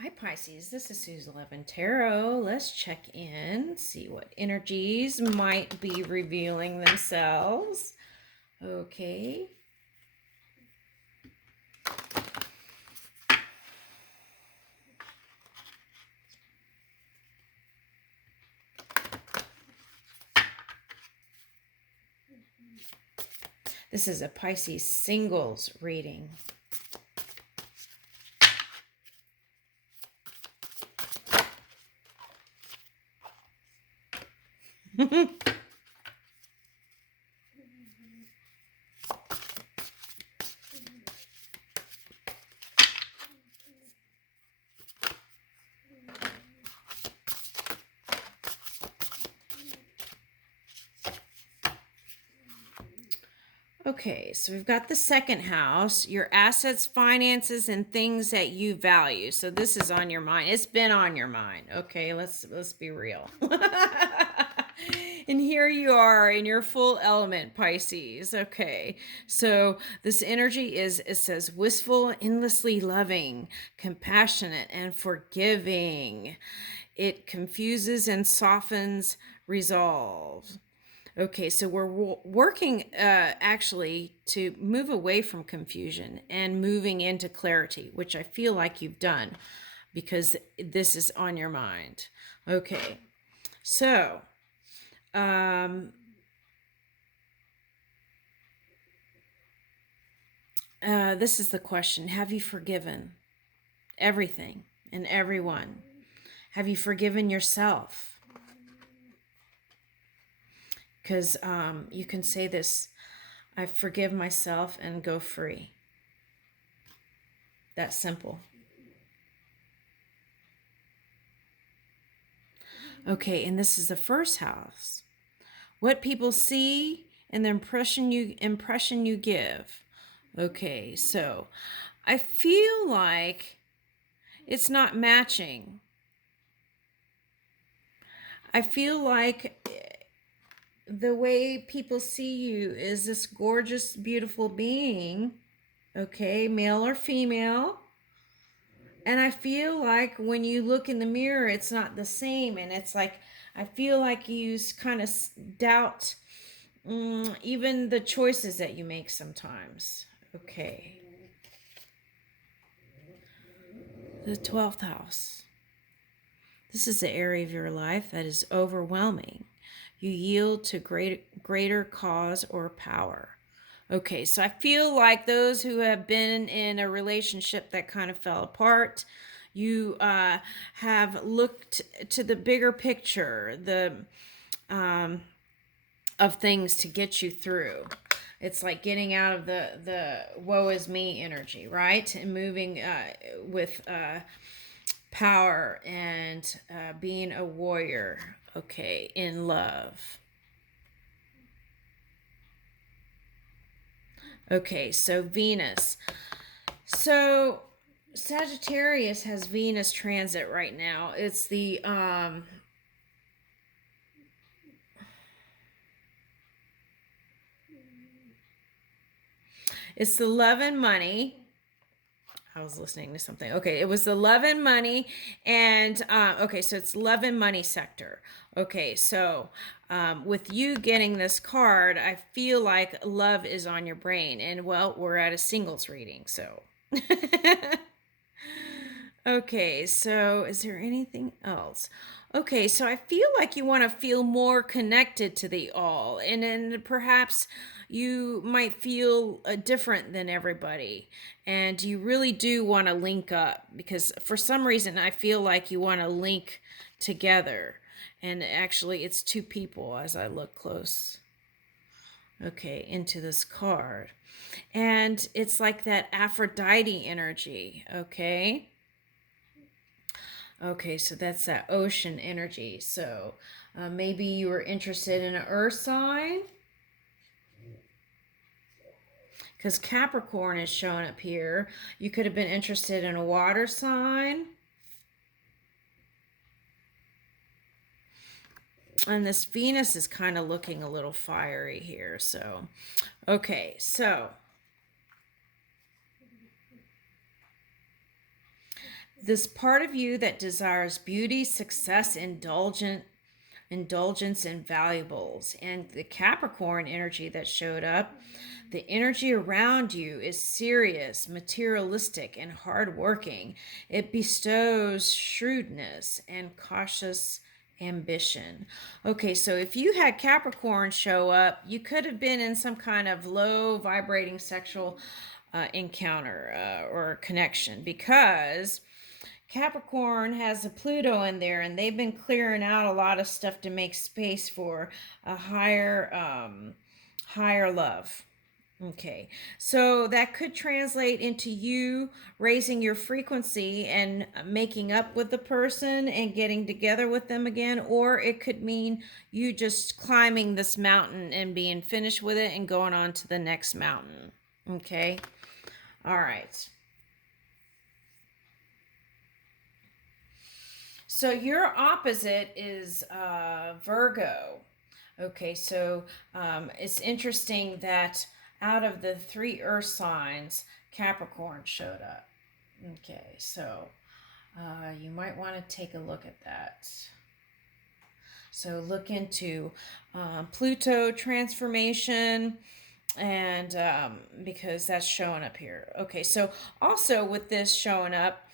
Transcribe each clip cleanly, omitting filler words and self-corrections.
Hi Pisces, this is Sue's 11 Tarot. Let's check in, see what energies might be revealing themselves. Okay. This is a Pisces singles reading. Okay, so we've got the second house, your assets, finances, and things that you value. So this is on your mind. It's been on your mind. Okay, let's be real. And here you are in your full element, Pisces. Okay, so this energy is, it says, wistful, endlessly loving, compassionate, and forgiving. It confuses and softens resolve. Okay, so we're working actually to move away from confusion and moving into clarity, which I feel like you've done because this is on your mind. Okay, so this is the question. Have you forgiven everything and everyone? Have you forgiven yourself? Because you can say this, I forgive myself and go free. That's simple. Okay, and this is the first house. What people see and the impression you give. Okay, so I feel like it's not matching. I feel like the way people see you is this gorgeous, beautiful being, okay, male or female. And I feel like when you look in the mirror, it's not the same. And it's like, I feel like you kind of doubt even the choices that you make sometimes. Okay. The 12th house. This is the area of your life that is overwhelming. You yield to greater cause or power. Okay, so I feel like those who have been in a relationship that kind of fell apart, you have looked to the bigger picture, of things to get you through. It's like getting out of the woe is me energy, right? And moving with power and being a warrior, okay, in love. Okay, so Venus. So Sagittarius has Venus transit right now. It's the love and money. I was listening to something. Okay, it was the love and money, and okay, so it's love and money sector. Okay, so with you getting this card, I feel like love is on your brain, and well, we're at a singles reading, so. Okay, so is there anything else? Okay, so I feel like you want to feel more connected to the all, and then perhaps you might feel different than everybody, and you really do want to link up because for some reason I feel like you want to link together, and actually it's two people as I look close. Okay, into this card, and it's like that Aphrodite energy. Okay, so that's that ocean energy. So maybe you were interested in an earth sign because Capricorn is showing up here. You could have been interested in a water sign. And this Venus is kind of looking a little fiery here. So, okay, so This part of you that desires beauty, success, indulgence and valuables. And the Capricorn energy that showed up, the energy around you is serious, materialistic, and hardworking. It bestows shrewdness and cautious ambition. Okay, so if you had Capricorn show up, you could have been in some kind of low vibrating sexual encounter or connection, because Capricorn has a Pluto in there, and they've been clearing out a lot of stuff to make space for a higher love. Okay, so that could translate into you raising your frequency and making up with the person and getting together with them again, or it could mean you just climbing this mountain and being finished with it and going on to the next mountain. Okay, all right. So your opposite is Virgo. Okay, so it's interesting that out of the three earth signs, Capricorn showed up. Okay, so you might want to take a look at that. So look into Pluto transformation, and because that's showing up here. Okay, so also with this showing up,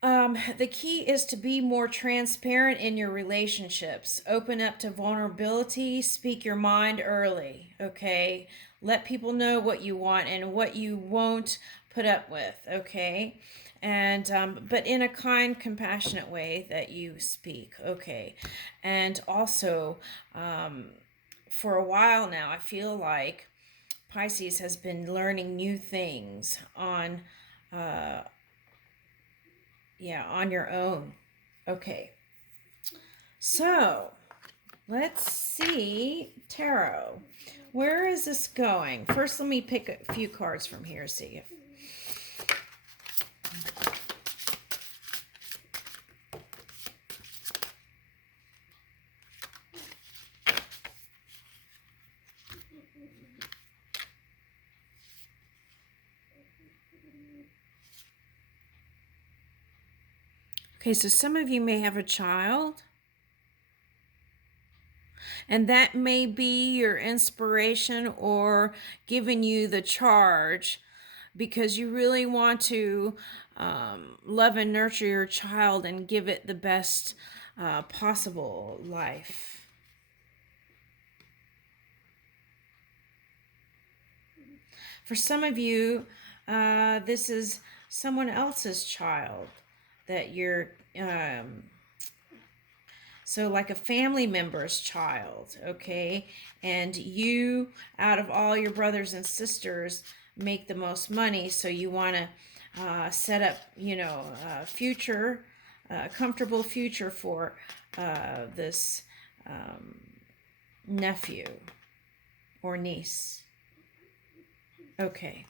the key is to be more transparent in your relationships. Open up to vulnerability. Speak your mind early. Okay. Let people know what you want and what you won't put up with. Okay. And, but in a kind, compassionate way that you speak. Okay. And also, for a while now, I feel like Pisces has been learning new things uh, on your own. Okay. So, let's see tarot. Where is this going? First, let me pick a few cards from here, see if. Okay, so some of you may have a child, and that may be your inspiration or giving you the charge, because you really want to love and nurture your child and give it the best possible life. For some of you, this is someone else's child that you're, so like a family member's child, okay? And you, out of all your brothers and sisters, make the most money, so you want to set up, a comfortable future for this nephew or niece. Okay.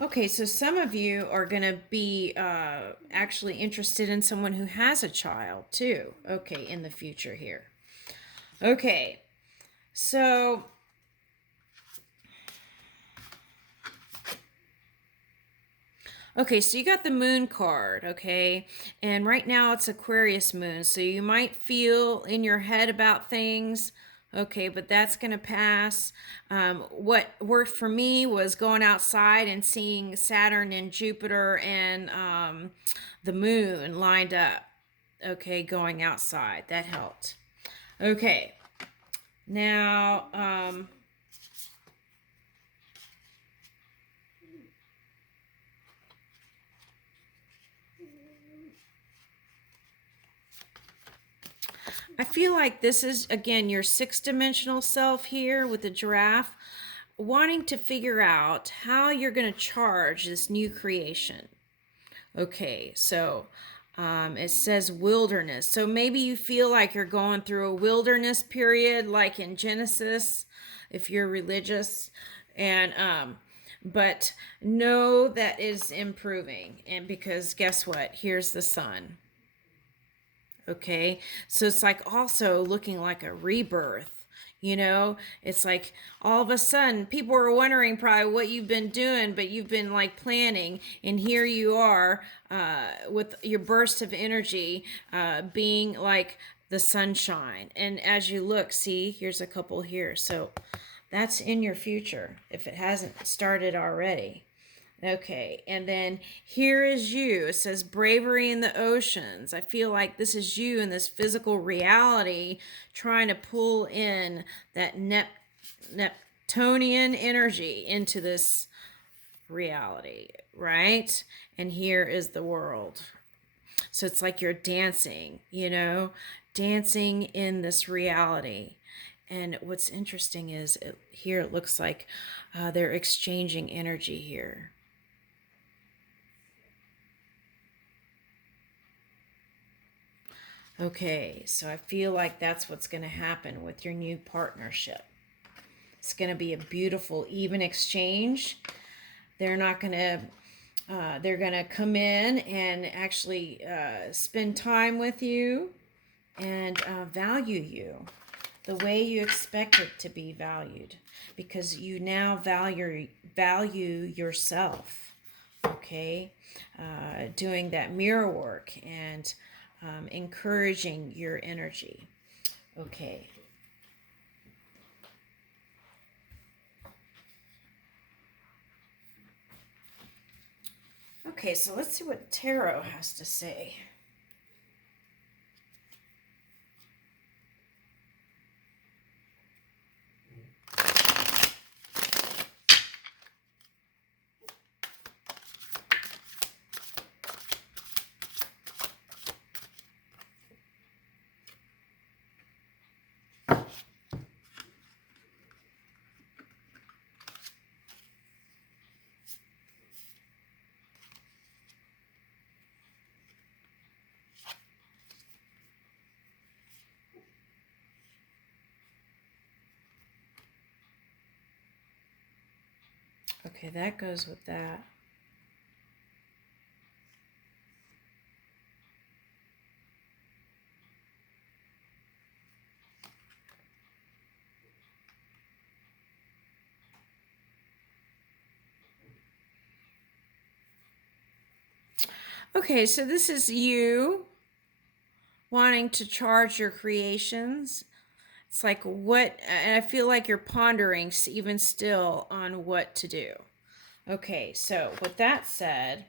Okay, so some of you are going to be actually interested in someone who has a child too. Okay, in the future here. Okay, so you got the moon card, okay? And right now it's Aquarius moon, so you might feel in your head about things, okay, but that's going to pass. What worked for me was going outside and seeing Saturn and Jupiter and the moon lined up, okay, going outside. That helped. Okay, now, I feel like this is, again, your six-dimensional self here with the giraffe, wanting to figure out how you're going to charge this new creation. Okay, so it says wilderness. So maybe you feel like you're going through a wilderness period, like in Genesis, if you're religious. And but know that is improving. And because guess what? Here's the sun. Okay. So it's like also looking like a rebirth. You know, it's like all of a sudden people are wondering probably what you've been doing, but you've been like planning, and here you are with your burst of energy being like the sunshine. And as you look, see, here's a couple here. So that's in your future if it hasn't started already. Okay, and then here is you. It says bravery in the oceans. I feel like this is you in this physical reality trying to pull in that Neptunian energy into this reality, right? And here is the world. So it's like you're dancing, dancing in this reality. And what's interesting is here it looks like they're exchanging energy here. Okay, so I feel like that's what's going to happen with your new partnership. It's going to be a beautiful, even exchange. They're not going to, they're going to come in and actually spend time with you and value you the way you expect it to be valued, because you now value yourself. Okay, doing that mirror work and encouraging your energy. Okay. Okay, so let's see what tarot has to say. Okay, that goes with that. Okay, so this is you wanting to charge your creations. It's like what, and I feel like you're pondering even still on what to do. Okay, so with that said,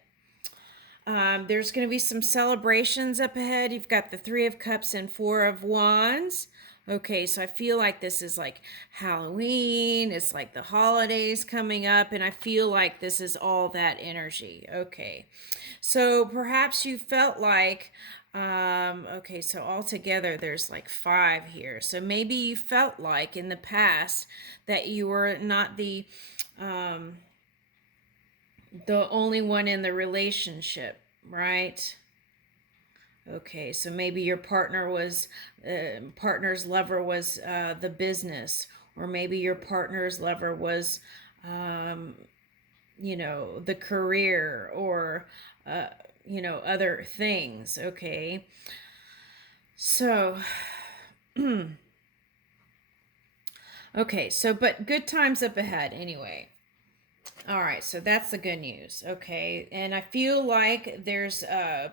there's going to be some celebrations up ahead. You've got the Three of Cups and Four of Wands. Okay, so I feel like this is like Halloween. It's like the holidays coming up, and I feel like this is all that energy. Okay, so perhaps you felt like, okay, so altogether there's like five here. So maybe you felt like in the past that you were not um, the only one in the relationship, right? Okay, so maybe your partner's lover was the business, or maybe your partner's lover was, um, the career, or, uh, other things. Okay, so, okay, so, but good times up ahead anyway. All right, so that's the good news. Okay, and I feel like there's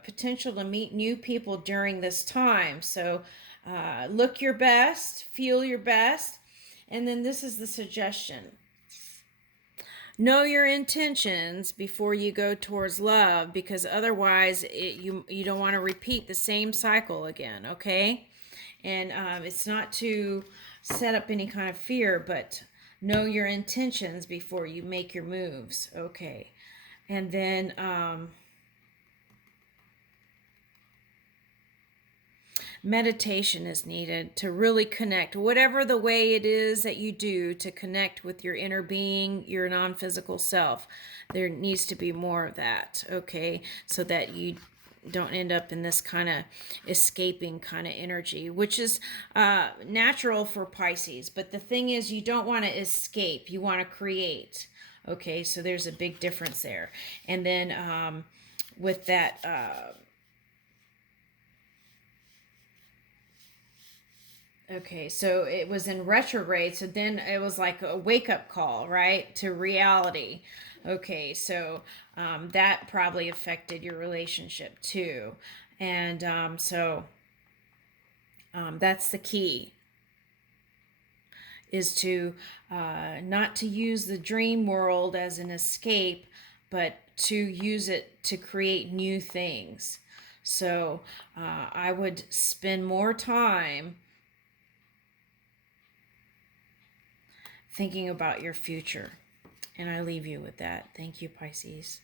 potential to meet new people during this time. So look your best, feel your best, and then this is the suggestion: know your intentions before you go towards love, because otherwise you don't want to repeat the same cycle again. Okay, and it's not to set up any kind of fear, but know your intentions before you make your moves. Okay, and then meditation is needed to really connect, whatever the way it is that you do to connect with your inner being, your non-physical self. There needs to be more of that. Okay, so that you don't end up in this kind of escaping kind of energy, which is natural for Pisces. But the thing is, you don't want to escape, you want to create. Okay, so there's a big difference there. And then with that Okay, so it was in retrograde, so then it was like a wake up call, right, to reality. Okay, so that probably affected your relationship too. And that's the key, is to not to use the dream world as an escape, but to use it to create new things. So I would spend more time thinking about your future. And I leave you with that. Thank you, Pisces.